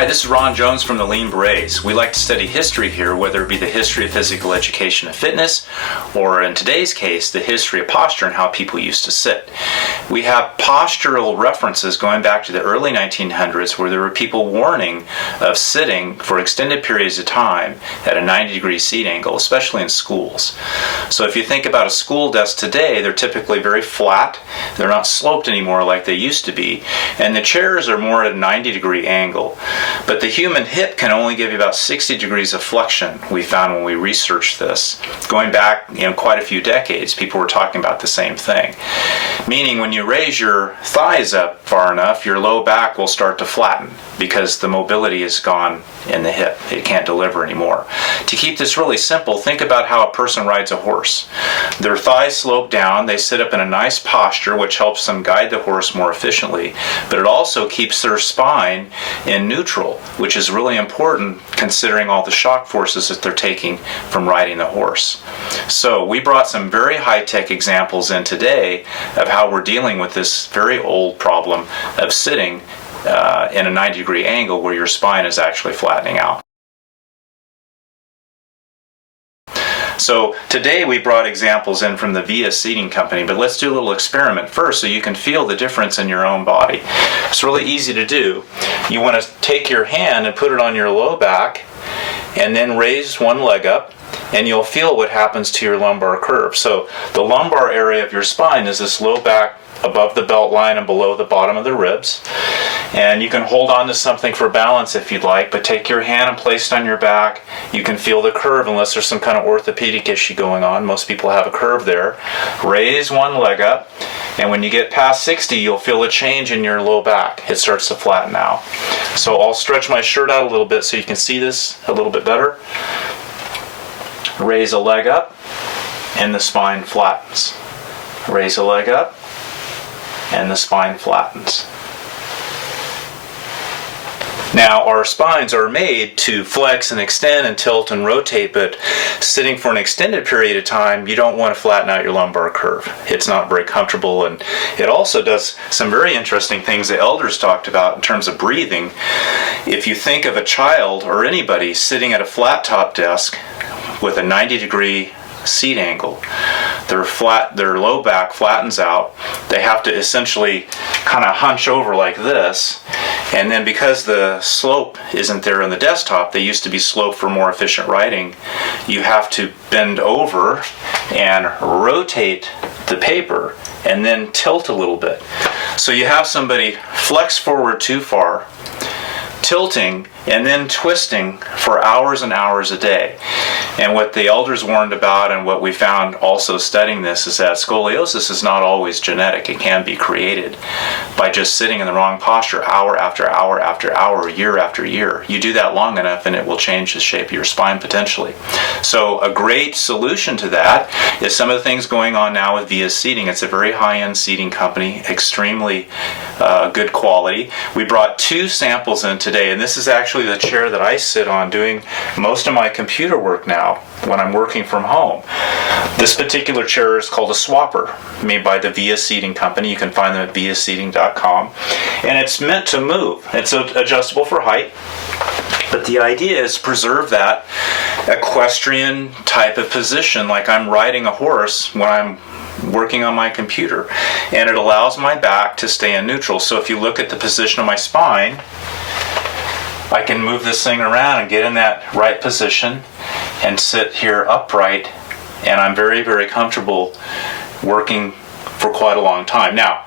Hi, this is Ron Jones from the Lean Berets. We like to study history here, whether it be the history of physical education and fitness, or in today's case, the history of posture and how people used to sit. We have postural references going back to the early 1900s where there were people warning of sitting for extended periods of time at a 90-degree seat angle, especially in schools. So if you think about a school desk today, they're typically very flat. They're not sloped anymore like they used to be, and the chairs are more at a 90-degree angle. But the human hip can only give you about 60 degrees of flexion, we found when we researched this. Going back quite a few decades, people were talking about the same thing. Meaning when you raise your thighs up far enough, your low back will start to flatten because the mobility is gone in the hip. It can't deliver anymore. To keep this really simple, think about how a person rides a horse. Their thighs slope down, they sit up in a nice posture which helps them guide the horse more efficiently, but it also keeps their spine in neutral, which is really important considering all the shock forces that they're taking from riding the horse. So we brought some very high-tech examples in today of how we're dealing with this very old problem of sitting in a 90-degree angle where your spine is actually flattening out. So today we brought examples in from the VIA Seating Company, but let's do a little experiment first so you can feel the difference in your own body. It's really easy to do. You want to take your hand and put it on your low back and then raise one leg up, and you'll feel what happens to your lumbar curve. So the lumbar area of your spine is this low back above the belt line and below the bottom of the ribs. And you can hold on to something for balance if you'd like, but take your hand and place it on your back. You can feel the curve unless there's some kind of orthopedic issue going on. Most people have a curve there. Raise one leg up, and when you get past 60, you'll feel a change in your low back. It starts to flatten out. So I'll stretch my shirt out a little bit so you can see this a little bit better. Raise a leg up, and the spine flattens. Raise a leg up, and the spine flattens. Now, our spines are made to flex and extend and tilt and rotate, but sitting for an extended period of time, you don't want to flatten out your lumbar curve. It's not very comfortable, and it also does some very interesting things the elders talked about in terms of breathing. If you think of a child or anybody sitting at a flat top desk with a 90-degree seat angle, their low back flattens out. They have to essentially kind of hunch over like this, and then because the slope isn't there on the desktop, they used to be sloped for more efficient writing, you have to bend over and rotate the paper and then tilt a little bit. So you have somebody flex forward too far, tilting, and then twisting for hours and hours a day. And what the elders warned about, and what we found also studying this, is that scoliosis is not always genetic. It can be created by just sitting in the wrong posture hour after hour after hour, year after year. You do that long enough and it will change the shape of your spine potentially. So a great solution to that is some of the things going on now with VIA Seating. It's a very high-end seating company, extremely good quality. We brought two samples in today, and this is actually the chair that I sit on doing most of my computer work now when I'm working from home. This particular chair is called a swopper, made by the VIA Seating Company. You can find them at viaseating.com, and it's meant to move. It's adjustable for height, but the idea is to preserve that equestrian type of position, like I'm riding a horse when I'm working on my computer, and it allows my back to stay in neutral. So if you look at the position of my spine, I can move this thing around and get in that right position and sit here upright, and I'm very, very comfortable working for quite a long time. Now,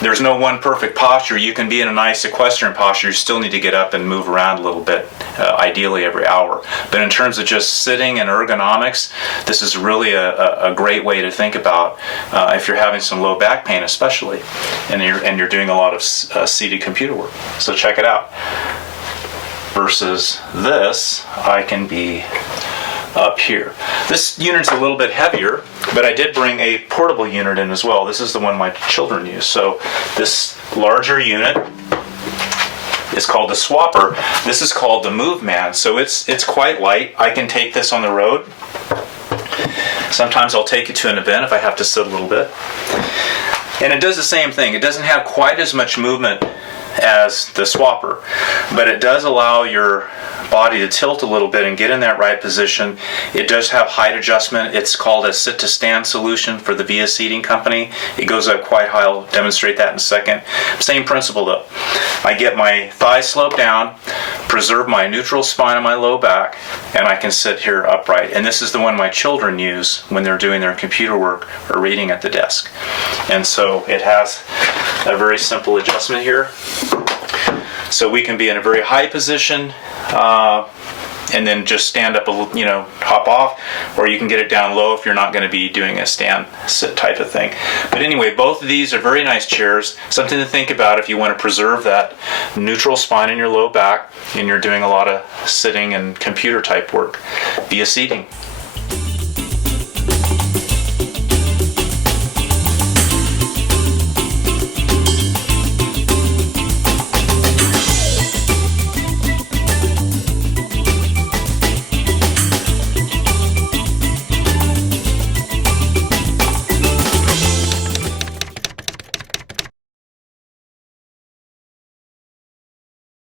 there's no one perfect posture. You can be in a nice equestrian posture. You still need to get up and move around a little bit, ideally every hour. But in terms of just sitting and ergonomics, this is really a great way to think about if you're having some low back pain especially, and you're doing a lot of seated computer work. So check it out. Versus this, I can be up here. This unit's a little bit heavier, but I did bring a portable unit in as well. This is the one my children use. So this larger unit is called the swopper. This is called the muvman. So it's quite light. I can take this on the road. Sometimes I'll take it to an event if I have to sit a little bit. And it does the same thing. It doesn't have quite as much movement as the swopper, but it does allow your body to tilt a little bit and get in that right position. It does have height adjustment. It's called a sit to stand solution for the VIA Seating Company. It goes up quite high. I'll demonstrate that in a second. Same principle though. I get my thighs sloped down, preserve my neutral spine on my low back, and I can sit here upright. And this is the one my children use when they're doing their computer work or reading at the desk. And so it has a very simple adjustment here. So we can be in a very high position and then just stand up, hop off, or you can get it down low if you're not going to be doing a stand sit type of thing. But anyway, both of these are very nice chairs. Something to think about if you want to preserve that neutral spine in your low back and you're doing a lot of sitting and computer type work via seating.